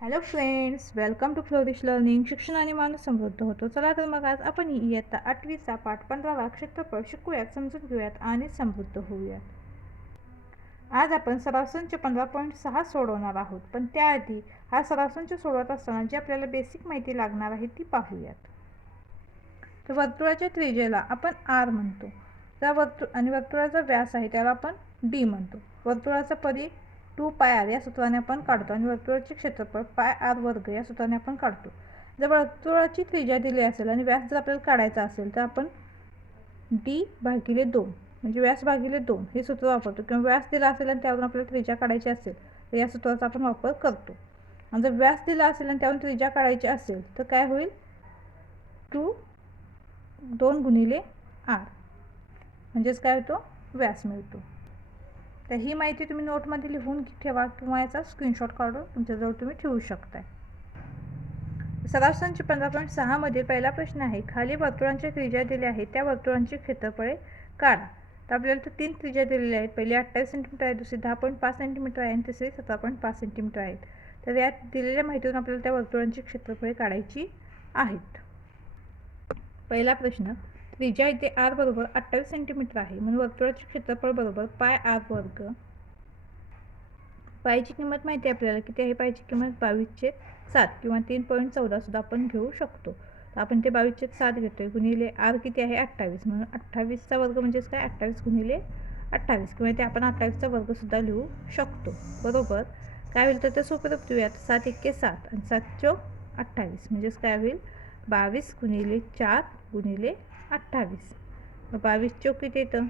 Hello friends welcome to Flourish Learning शिक्षण आणि माणूस समृद्ध होतो. चला तर मग आज आपण इयत्ता आठवीचा पाठ पंधरावा क्षेत्रफळ शिकूयात समजून घेऊयात आणि समृद्ध होऊयात. आज आपण सरासनचे पंधरा पॉईंट सहा सोडवणार आहोत पण त्याआधी हा सराव सोडवत असताना जी आपल्याला बेसिक माहिती लागणार आहे ती पाहूयात. तर वर्तुळाच्या त्रिजेला आपण आर म्हणतो. त्या वर्तुळ आणि वर्तुळाचा व्यास आहे त्याला आपण डी म्हणतो. वर्तुळाचा परी टू पाय आर या सूत्राने आपण काढतो आणि वर्तुळाचे क्षेत्रफळ पाय आर वर्ग या सूत्राने आपण काढतो. जर वर्तुळाची त्रिज्या दिली असेल आणि व्यास जर आपल्याला काढायचा असेल तर आपण डी भागिले दोन म्हणजे व्यास भागिले दोन हे सूत्र वापरतो. किंवा व्यास दिला असेल आणि त्यावरून आपल्याला त्रिज्या काढायची असेल तर या सूत्राचा आपण वापर करतो. आणि जर व्यास दिला असेल आणि त्यावरून त्रिज्या काढायची असेल तर काय होईल? टू दोन गुणिले आर. म्हणजेच काय होतो? व्यास मिळतो. तर ही माहिती तुम्ही नोटमध्ये लिहून ठेवा किंवा याचा स्क्रीनशॉट काढून तुमच्याजवळ तुम्ही ठेवू शकताय. सराव पंधरा पॉईंट सहामधील पहिला प्रश्न आहे खाली वर्तुळांच्या त्रिज्या दिल्या आहेत त्या वर्तुळांची क्षेत्रफळे काढा. तर आपल्याला तर तीन त्रिज्या दिलेल्या आहेत पहिली अठ्ठावीस सेंटीमीटर आहे दुसरी दहा पॉईंट पाच सेंटीमीटर आहे आणि तिसरी सतरा पॉईंट पाच सेंटीमीटर आहेत. तर यात दिलेल्या माहितीतून आपल्याला त्या वर्तुळांची क्षेत्रफळे काढायची आहेत. पहिला प्रश्न त्रिज्या इथे आर बरोबर अठ्ठावीस सेंटीमीटर आहे. म्हणून वर्तुळाचे क्षेत्रफळ बरोबर पाय आर वर्ग. पायची किंमत माहिती आहे आपल्याला किती आहे? पायची किंमत बावीसचे सात किंवा तीन पॉईंट चौदासुद्धा आपण घेऊ शकतो. तर आपण ते बावीसचे सात घेतो आहे गुणिले आर किती आहे? अठ्ठावीस. म्हणून अठ्ठावीसचा वर्ग म्हणजेच काय? अठ्ठावीस गुणिले अठ्ठावीस. किंवा ते आपण अठ्ठावीसचा वर्गसुद्धा लिहू शकतो. बरोबर? काय होईल तर ते सोपं देऊयात. सात एक्के सात आणि सात चौक अठ्ठावीस. म्हणजेच काय होईल? बावीस गुणिले चार गुणिले अठ्ठावीस. मग बावीस चौकीत येतं.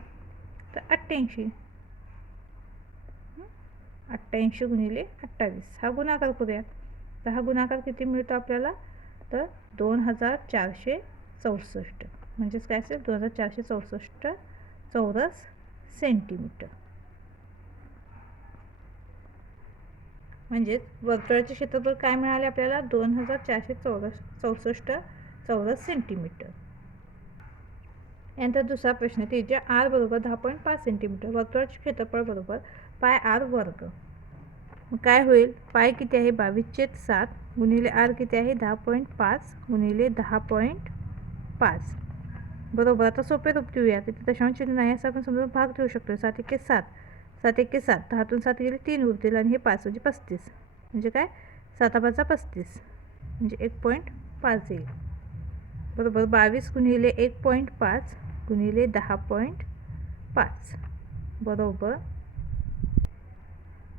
तर अठ्ठ्याऐंशी. अठ्ठ्याऐंशी गुणिले अठ्ठावीस. हा गुणाकार करूयात. तर हा गुणाकार किती मिळतो आपल्याला? तर दोन हजार चारशे चौसष्ट. म्हणजेच काय असेल? दोन हजार चारशे चौसष्ट चौरस सेंटीमीटर. म्हणजेच वर्तुळाचे क्षेत्रफळ काय मिळाले आपल्याला? दोन हजार चारशे चौरस चौसष्ट चौरस सेंटीमीटर. यानंतर दुसरा प्रश्न त्रिज्या आर बरोबर दहा पॉईंट पाच सेंटीमीटर वर्तुळाचे क्षेत्रफळ बरोबर पाय आर वर्ग. काय होईल? पाय किती आहे? बावीसचे सात गुणिले आर किती आहे? दहा पॉईंट पाच गुणिले दहा पॉईंट पाच. बरोबर आता सोपे रूप देऊया तिथे दशांश चिन्ह नाही असं आपण समजून भाग ठेवू शकतो. सात एके सात. सात एके सात. दहातून सात गेले तीन उरतील आणि हे पाच म्हणजे पस्तीस. म्हणजे काय? सातापाचा पाचा पस्तीस. म्हणजे एक पॉईंट पाच येईल. बरोबर बावीस गुणिले एक पॉईंट पाच गुणिले दहा पॉईंट पाच. बरोबर?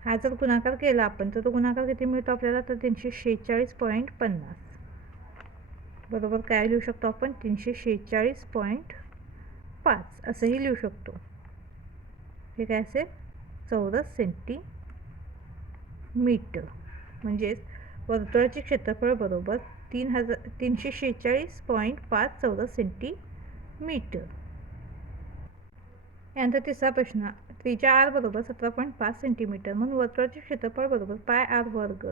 हा जर गुणाकार केला आपण तर तो गुणाकार किती मिळतो आपल्याला? तर तीनशे शेहेचाळीस पॉईंट पन्नास. बरोबर? काय लिहू शकतो आपण? तीनशे शेहेचाळीस पॉईंट पाच. असंही लिहू शकतो. हे काय असेल? चौरस सेंटीमीटर. म्हणजेच वर्तुळाचे क्षेत्रफळ बरोबर तीन हजार तीनशे शेहेचाळीस पॉईंट पाच चौरस सेंटीमीटर. यानंतर तिसरा प्रश्न त्रिज्या आर बरोबर सतरा पॉईंट पाच सेंटीमीटर म्हणून वर्तुळाचे क्षेत्रफळ बरोबर पाय आर वर्ग.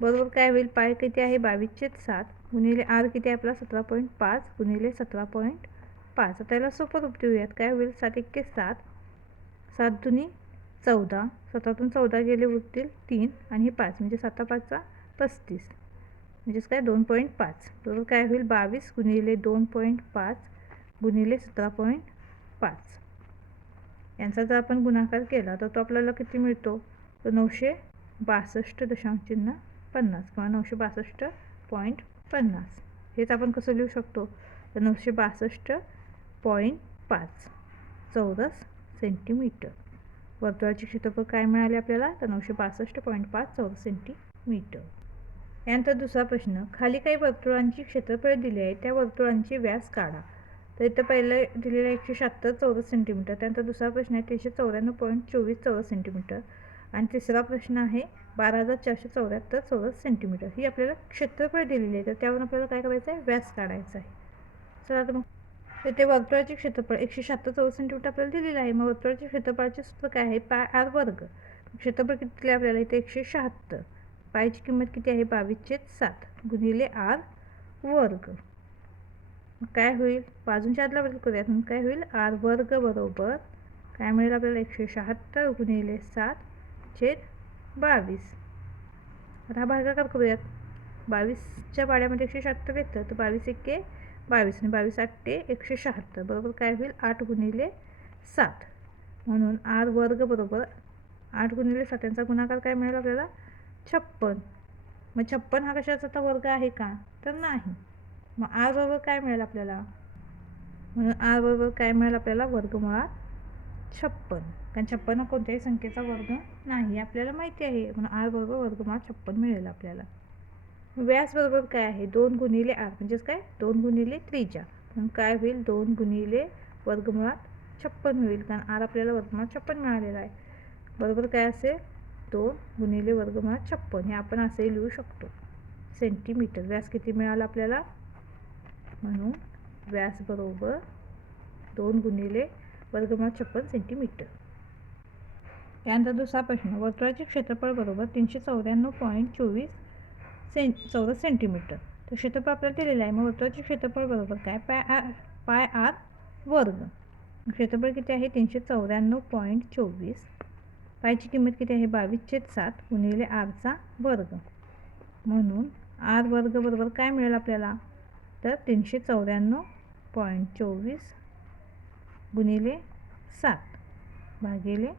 बरोबर काय होईल? पाय किती आहे? बावीसचे सात गुणिले आर किती आहे? आपला सतरा पॉईंट पाच गुणिले सतरा पॉईंट पाच. त्याला सोपं रूप देऊयात. काय होईल? सात एक्के सात. सात दुनी चौदा. सतरातून चौदा गेले उरतील तीन आणि हे पाच म्हणजे साता पाचचा पस्तीस. म्हणजेच काय? दोन पॉईंट पाच. बरोबर काय होईल? बावीस गुणिले दोन पॉईंट पाच गुणिले सतरा पॉईंट पाच. यांचा जर आपण गुणाकार केला तर तो आपल्याला किती मिळतो? तर नऊशे बासष्ट दशांश चिन्ह पन्नास किंवा नऊशे बासष्ट पॉईंट पन्नास. हेच आपण कसं लिहू शकतो? तर नऊशे बासष्ट पॉईंट पाच चौरस सेंटीमीटर. वर्तुळाचे क्षेत्रफळ काय मिळाले आपल्याला? तर नऊशे बासष्ट पॉईंट पाच चौरस सेंटीमीटर. यानंतर दुसरा प्रश्न खाली काही वर्तुळांची क्षेत्रफळ दिली आहे त्या वर्तुळांचे व्यास काढा. तर इथं पहिलं दिलेलं एकशे शहात्तर चौरस सेंटीमीटर त्यानंतर दुसरा प्रश्न आहे तीनशे चौऱ्याण्णव पॉईंट चोवीस चौरस सेंटीमीटर आणि तिसरा प्रश्न आहे बारा हजार चारशे चौऱ्याहत्तर चौरस सेंटीमीटर ही आपल्याला क्षेत्रफळ दिलेली आहे तर त्यावरून आपल्याला काय करायचं आहे? व्यास काढायचा आहे. चला तर मग. तर ते वर्तुळाचे क्षेत्रफळ एकशे शहात्तर चौरस सेंटीमीटर आपल्याला दिलेलं आहे. मग वर्तुळाचे क्षेत्रफळाचे सूत्र काय आहे? पाय आर वर्ग. क्षेत्रफळ किती दिले आपल्याला इथे? एकशे शहात्तर. पायची किंमत किती आहे? बावीसचे सात. गुणिले आर वर्ग. काय होईल? बाजूंच्या आतला बदल करूयात. मग काय होईल? आर वर्ग बरोबर काय मिळेल आपल्याला? एकशे शहात्तर गुणिले सात छेद बावीस. आता हा भागाकार करूयात. बावीसच्या पाड्यामध्ये एकशे शहात्तर येतं. तर बावीस एके बावीस आणि बावीस आठे एकशे शहात्तर. बरोबर काय होईल? आठ गुणिले सात. म्हणून आर वर्ग बरोबर आठ गुणिले सात. यांचा गुणाकार काय मिळेल आपल्याला? छप्पन. मग छप्पन हा कशाचा? आता वर्ग आहे का? तर नाही. मग आर बरोबर काय मिळेल आपल्याला? म्हणून आर बरोबर काय मिळेल आपल्याला? वर्गमुळात छप्पन. कारण छप्पन हा कोणत्याही संख्येचा वर्ग नाही आपल्याला माहिती आहे. म्हणून आर बरोबर वर्गमुळात छप्पन मिळेल आपल्याला. व्यास बरोबर काय आहे? दोन गुणिले आर म्हणजेच काय? दोन गुणिले त्रिजा म्हणून काय होईल? दोन गुणिले वर्गमुळात छप्पन होईल. कारण आर आपल्याला वर्गमुळात छप्पन मिळालेला आहे. बरोबर काय असेल? दोन गुणिले वर्गमुळात छप्पन. हे आपण असे लिहू शकतो. सेंटीमीटर. व्यास किती मिळाला आपल्याला? म्हणून व्यासबरोबर दोन गुणिले वर्गमुळात छप्पन सेंटीमीटर त्यानंतर दुसरा प्रश्न वर्तुळाचे क्षेत्रफळ बरोबर तीनशे चौऱ्याण्णव पॉईंट चोवीस सें चौरस सेंटीमीटर तर क्षेत्रफळ आपल्याला दिलेलं आहे मग वर्तुळाचे क्षेत्रफळ बरोबर काय? पाय आर पाय आर वर्ग. क्षेत्रफळ किती आहे? तीनशे चौऱ्याण्णव पॉईंट चोवीस. पायची किंमत किती आहे? बावीस छेद सात गुणिले आरचा वर्ग. म्हणून आर वर्ग बरोबर काय मिळेल आपल्याला? तर तीनशे चौऱ्याण्णव पॉईंट चोवीस गुणिले सात भागिले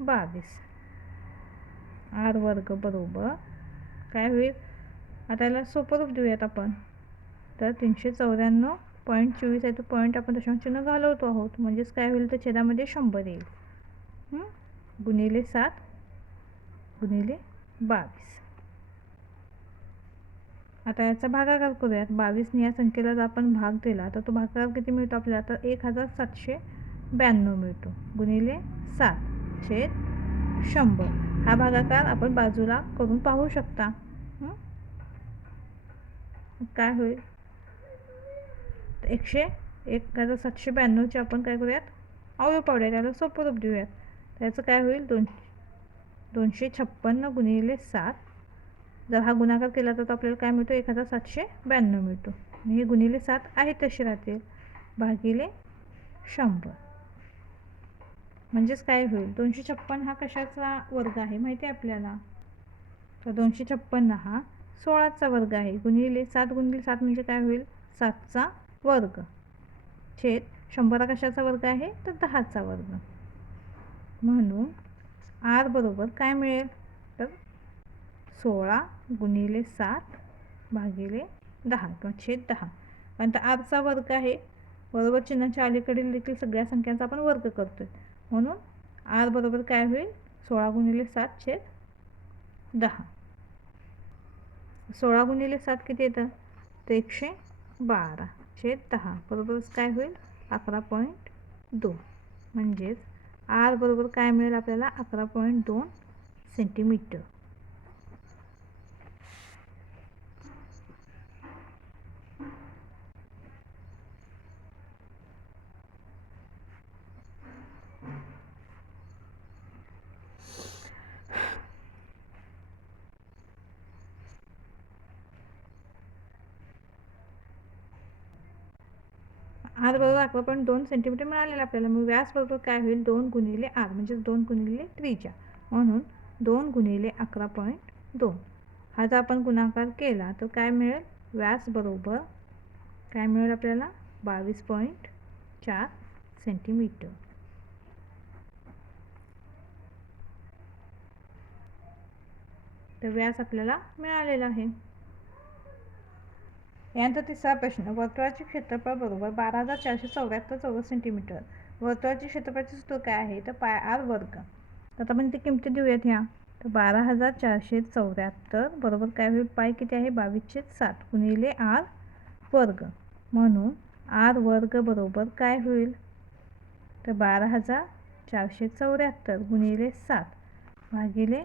बावीस. आर वर्ग बरोबर काय होईल? आता याला सोपं रूप देऊयात आपण. तर तीनशे चौऱ्याण्णव पॉईंट चोवीस आहे तो पॉईंट आपण दशांश चिन्ह घालवतो आहोत. म्हणजेच काय होईल? तर छेदामध्ये शंभर येईल. गुणिले सात गुणिले बावीस. आता याचा भागाकार करूयात. बावीसने या संख्येला जर आपण भाग दिला तर तो भागाकार किती मिळतो आपल्याला? तर एक हजार सातशे ब्याण्णव मिळतो. गुणिले सात छेद शंभर. हा भागाकार आपण बाजूला करून पाहू शकता. काय होईल? एकशे एक हजार सातशे ब्याण्णवचे आपण काय करूयात? अवयव पावड्या त्याला सोपं रूप देऊयात. त्याचं काय होईल? दोन दोनशे छप्पन्न गुणिले सात जर हा गुणाकार केला तर तो आपल्याला काय मिळतो? एक हजार सातशे ब्याण्णव मिळतो. आणि हे गुणिले सात आहे तसे राहतील. भागिले शंभर. म्हणजेच काय होईल? दोनशे छप्पन हा कशाचा वर्ग आहे माहिती आहे आपल्याला? तर दोनशे छप्पन्न हा सोळाचा वर्ग आहे. गुणिले सात गुणिले सात म्हणजे काय होईल? सातचा वर्ग. छेद शंभर कशाचा वर्ग आहे? तर दहाचा वर्ग. म्हणून आर बरोबर काय मिळेल? सोळा गुणिले सात भागिले दहा किंवा छेद दहा. कारण तर आरचा वर्ग आहे. बरोबर चिन्हाच्या अलीकडील देखील सगळ्या संख्यांचा आपण वर्ग करतोय. म्हणून आर बरोबर काय होईल? सोळा गुणिले सात छेद दहा. सोळा गुणिले सात किती येतं? तर एकशे बारा छेद दहा बरोबरच काय होईल? अकरा पॉईंट दोन. म्हणजेच आर बरोबर काय मिळेल आपल्याला? अकरा पॉईंट दोन सेंटीमीटर. आर बरोबर अकरा पॉईंट दोन सेंटीमीटर मिळालेलं आपल्याला. मग व्यास बरोबर काय होईल? दोन गुणिले आर म्हणजेच दोन गुणिले त्रिज्या. म्हणून दोन गुणिले अकरा पॉईंट दोन. हा जर आपण गुणाकार केला तर काय मिळेल? व्यास बरोबर काय मिळेल आपल्याला? बावीस पॉईंट चार सेंटीमीटर तर व्यास आपल्याला मिळालेला आहे. यानंतर तिसरा प्रश्न वर्तुळाचे क्षेत्रफळ बरोबर बारा हजार चारशे चौऱ्याहत्तर चौरस सेंटीमीटर वर्तुळाचे क्षेत्रफळाचे सूत्र काय आहे? तर पाय आर वर्ग. तर आपण ते किमती देऊयात ह्या. तर बारा हजार चारशे चौऱ्याहत्तर बरोबर काय होईल? पाय किती आहे? बावीसशे सात गुणिले आर वर्ग. म्हणून आर वर्ग बरोबर काय होईल? तर बारा हजार चारशे चौऱ्याहत्तर गुणिले सात भागिले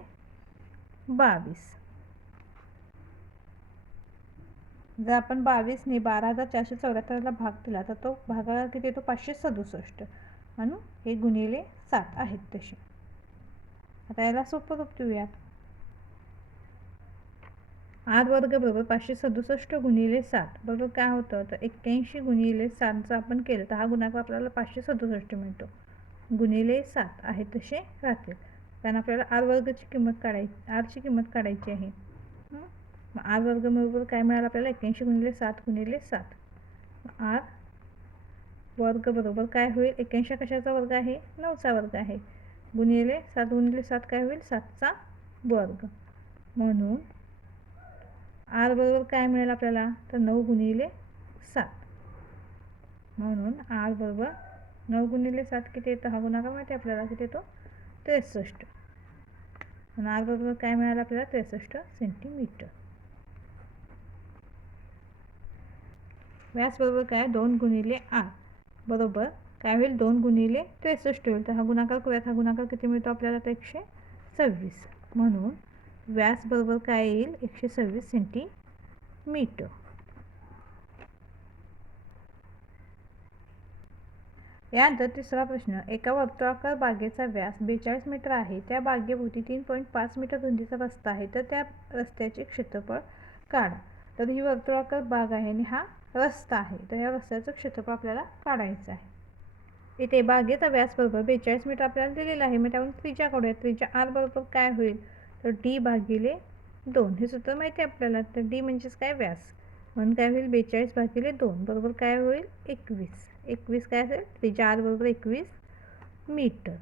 बावीस. जर आपण बावीसने बारा हजार चारशे चौऱ्याहत्तरला भाग दिला तर तो भागाला किती येतो? पाचशे सदुसष्ट. म्हणून हे गुणिले सात आहेत तसे. आता याला सोपं रूप देऊयात. आठ वर्ग बरोबर पाचशे सदुसष्ट गुणिले सात. बरोबर काय होतं? तर एक्क्याऐंशी गुणिले सातचं आपण केलं तर हा गुणाकार आपल्याला पाचशे सदुसष्ट मिळतो. गुणिले सात आहे तसे राहतील. कारण आपल्याला आर वर्गची किंमत काढायची आरची किंमत काढायची आहे. मग आर वर्ग बरोबर काय मिळालं आपल्याला? एक्क्याऐंशी गुणिले सात गुणिले सात. आर वर्ग बरोबर काय होईल? एक्क्याऐंशी कशाचा वर्ग आहे? नऊचा वर्ग आहे. गुणिले सात गुणिले सात काय होईल? सातचा वर्ग. म्हणून आर बरोबर काय मिळेल आपल्याला? तर नऊ गुणिले सात. म्हणून आर बरोबर नऊ गुणिले सात किती येतं? हा गुणाकार माहिती आहे आपल्याला? किती येतो? त्रेसष्ट. आर बरोबर काय मिळालं आपल्याला? त्रेसष्ट सेंटीमीटर. व्यास बरोबर काय? दोन गुणिले आर बरोबर? काय होईल? दोन गुणिले त्रेसष्ट होईल. तर हा गुणाकार करूयात. हा गुणाकार किती मिळतो आपल्याला? तर एकशे सव्वीस. म्हणून व्यास बरोबर काय येईल? एकशे सव्वीस सेंटीमीटर यानंतर तिसरा प्रश्न. एका वर्तुळाकार बागेचा व्यास बेचाळीस मीटर आहे. त्या बागेभोवती तीन पॉईंट पाच मीटर रुंदीचा रस्ता आहे. तर त्या रस्त्याचे क्षेत्रफळ काढा. तर ही वर्तुळाकार बाग आहे आणि हा रस्ता आहे. तर या रस्त्याचं क्षेत्रफळ आपल्याला काढायचं आहे. इथे बागेचा व्यास बरोबर बेचाळीस मीटर आपल्याला दिलेला आहे. मग त्यामुळे त्रिज्या काढूया त्रिज्या आर बरोबर काय होईल? तर डी भागिले दोन. हे सूत्र माहिती आहे आपल्याला. तर डी म्हणजेच काय? व्यास. म्हणून काय होईल? बेचाळीस भागिले दोन. बरोबर काय होईल? एकवीस. एकवीस काय असेल? त्रिज्या आर बरोबर एकवीस मीटर.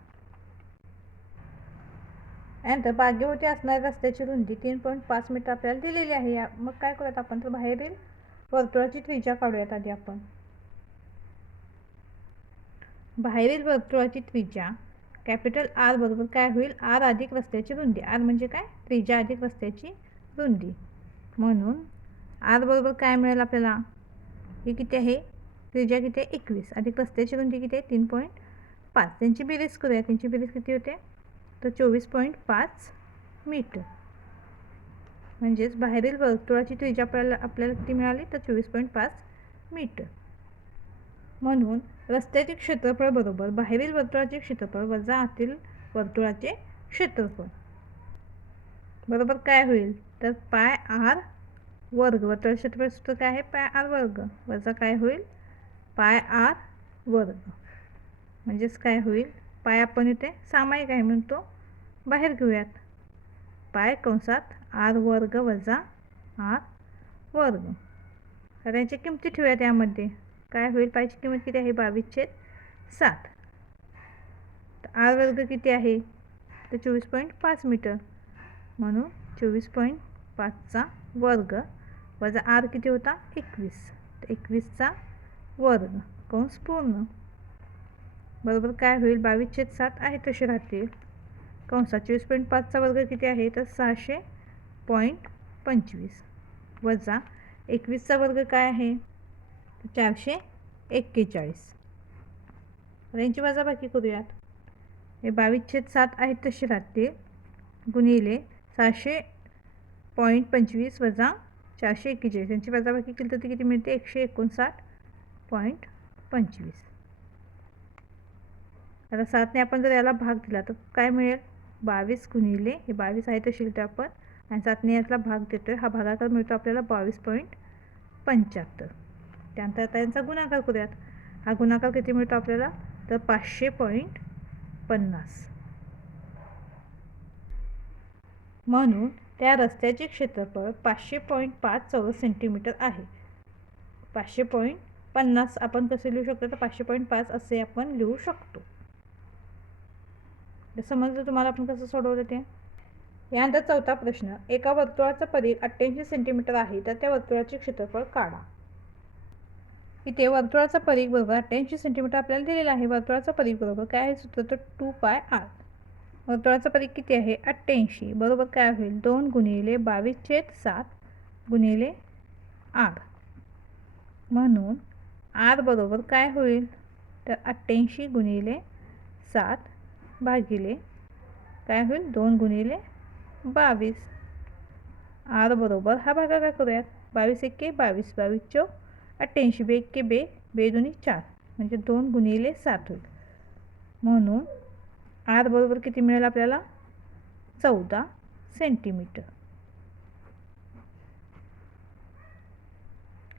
यानंतर बागेवरती असणाऱ्या रस्त्याची रुंदी तीन पॉईंट पाच मीटर आपल्याला दिलेली आहे. या मग काय करूयात आपण? तर बाहेरील वर्तुळाची त्रिज्या काढूयात आधी आपण. बाहेरील वर्तुळाची त्रिज्या कॅपिटल आर बरोबर काय होईल? आर अधिक रस्त्याची रुंदी. आर म्हणजे काय? त्रिज्या अधिक रस्त्याची रुंदी. म्हणून आर बरोबर काय मिळेल आपल्याला? ही किती आहे? त्रिज्या किती आहे? एकवीस. अधिक रस्त्याची रुंदी किती आहे? तीन पॉईंट पाच. त्यांची बेरीज करूया. त्यांची बेरीज किती होते? तर चोवीस पॉईंट पाच मीटर. म्हणजेच बाहेरील वर्तुळाची त्रिज्या आपल्याला आपल्याला किती मिळाली? तर चोवीस पॉईंट पाच मीटर. म्हणून रस्त्याचे क्षेत्रफळ बरोबर बाहेरील वर्तुळाचे क्षेत्रफळ वजा आतील वर्तुळाचे क्षेत्रफळ. बरोबर काय होईल? तर पाय आर वर्ग. वर्तुळ क्षेत्रफळ सूत्र काय आहे? पाय आर वर्ग. वजा काय होईल? पाय आर वर्ग. म्हणजेच काय होईल? पाय आपण इथे सामायिक आहे म्हणून तो बाहेर घेऊयात. पाय कंसात आर वर्ग वजा आर वर्ग. आता यांची किमती ठेवूयात यामध्ये. काय होईल? पायची किंमत किती आहे? बावीस छेद सात. तर आर वर्ग किती आहे? तर चोवीस पॉईंट पाच मीटर. म्हणून चोवीस पॉईंट पाचचा वर्ग वजा आर किती होता? एकवीस. तर एकवीसचा वर्ग. कंस पूर्ण. बरोबर काय होईल? बावीस छेद सात आहे तसे राहतील. कंसात चोवीस पॉईंट पाचचा वर्ग किती आहे? तर सहाशे पॉईंट पंचवीस. वजा एकवीसचा वर्ग काय आहे? चारशे एक्केचाळीस. यांची वजाबाकी करूयात. हे बावीस छेद सात आहेत तसे राहतील. गुणिले सहाशे पॉईंट पंचवीस वजा चारशे एक्केचाळीस. यांची वजाबाकी केली तर ती किती मिळते? एकशे एकोणसाठ पॉईंट पंचवीस. आता सातने आपण जर याला भाग दिला तर काय मिळेल? बावीस गुणिले हे बावीस आहे तर लिहितो आपण आणि सातने यातला भाग देतो आहे हा भागाकार मिळतो आपल्याला बावीस पॉईंट पंच्याहत्तर. त्यानंतर आता यांचा गुणाकार करूयात. हा गुणाकार किती मिळतो आपल्याला? तर पाचशे पॉईंट पन्नास. म्हणून त्या रस्त्याचे क्षेत्रफळ पाचशे पॉईंट पाच चौरस सेंटीमीटर आहे. पाचशे पॉईंट पन्नास आपण कसे लिहू शकतो? तर पाचशे पॉईंट पाच असे आपण लिहू शकतो. समजलं तुम्हाला आपण कसं सोडवलं ते? यानंतर चौथा प्रश्न एका वर्तुळाचा परीघ अठ्ठ्याऐंशी सेंटीमीटर आहे तर त्या वर्तुळाचे क्षेत्रफळ काढा. इथे वर्तुळाचा परीघ बरोबर अठ्ठ्याऐंशी सेंटीमीटर आपल्याला दिलेला आहे. वर्तुळाचा परीघ बरोबर काय आहे? सूत्र तर टू पाय आर वर्तुळाचा परीघ किती आहे? अठ्ठ्याऐंशी. बरोबर काय होईल? दोन गुणिले बावीस छेद सात गुणिले आर म्हणून आर बरोबर काय होईल? तर अठ्ठ्याऐंशी गुणिले सात भागिले. काय होईल? दोन गुणिले बावीस. आर बरोबर. हा भागाकार करूयात? बावीस एक्के बावीस बावीस चौ अठ्ठ्याऐंशी. बे एक्के बे बे दोन्ही चार. म्हणजे दोन गुणिले सात होईल. म्हणून आर बरोबर किती मिळेल आपल्याला? चौदा सेंटीमीटर.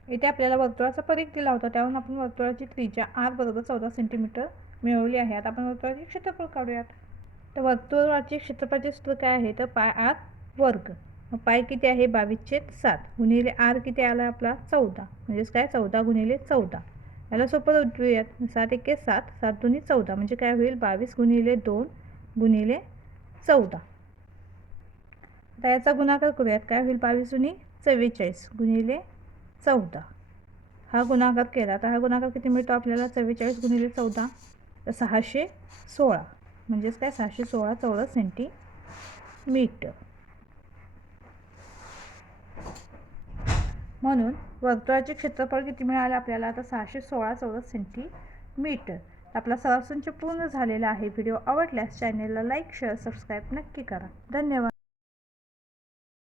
इथे आपल्याला वर्तुळाचा परीख दिला होता. त्यावरून आपण वर्तुळाची त्रिज्या आर बरोबर चौदा सेंटीमीटर मिळवली आहे. आता आपण वर्तुळाचे क्षेत्रफळ काढूयात. तर वर्तुळाचे क्षेत्रफळाचे सूत्र काय आहे? तर पाय आर वर्ग. मग पाय किती आहे? बावीसचे सात. गुणिले आर किती आला आपला? चौदा. म्हणजेच काय? चौदा गुणिले चौदा. याला सोपं उठवूयात सात एके सात. सात दोन्ही चौदा. म्हणजे काय होईल? बावीस गुणिले दोन गुणिले चौदा. आता याचा गुणाकार करूयात. काय होईल? बावीस गुणी चव्वेचाळीस गुणिले चौदा. हा गुणाकार केला. तर हा गुणाकार किती मिळतो आपल्याला? चव्वेचाळीस गुणिले चौदा. तर सहाशे सोळा. म्हणजेच काय? सहाशे सोळा चौरस सेंटीमीटर. म्हणून वर्तुळाचे क्षेत्रफळ किती मिळाले आपल्याला? आता सहाशे सोळा चौरस सेंटीमीटर. आपला सरासंच पूर्ण झालेला आहे. व्हिडिओ आवडल्यास चॅनेलला लाईक शेअर सबस्क्राईब नक्की करा. धन्यवाद.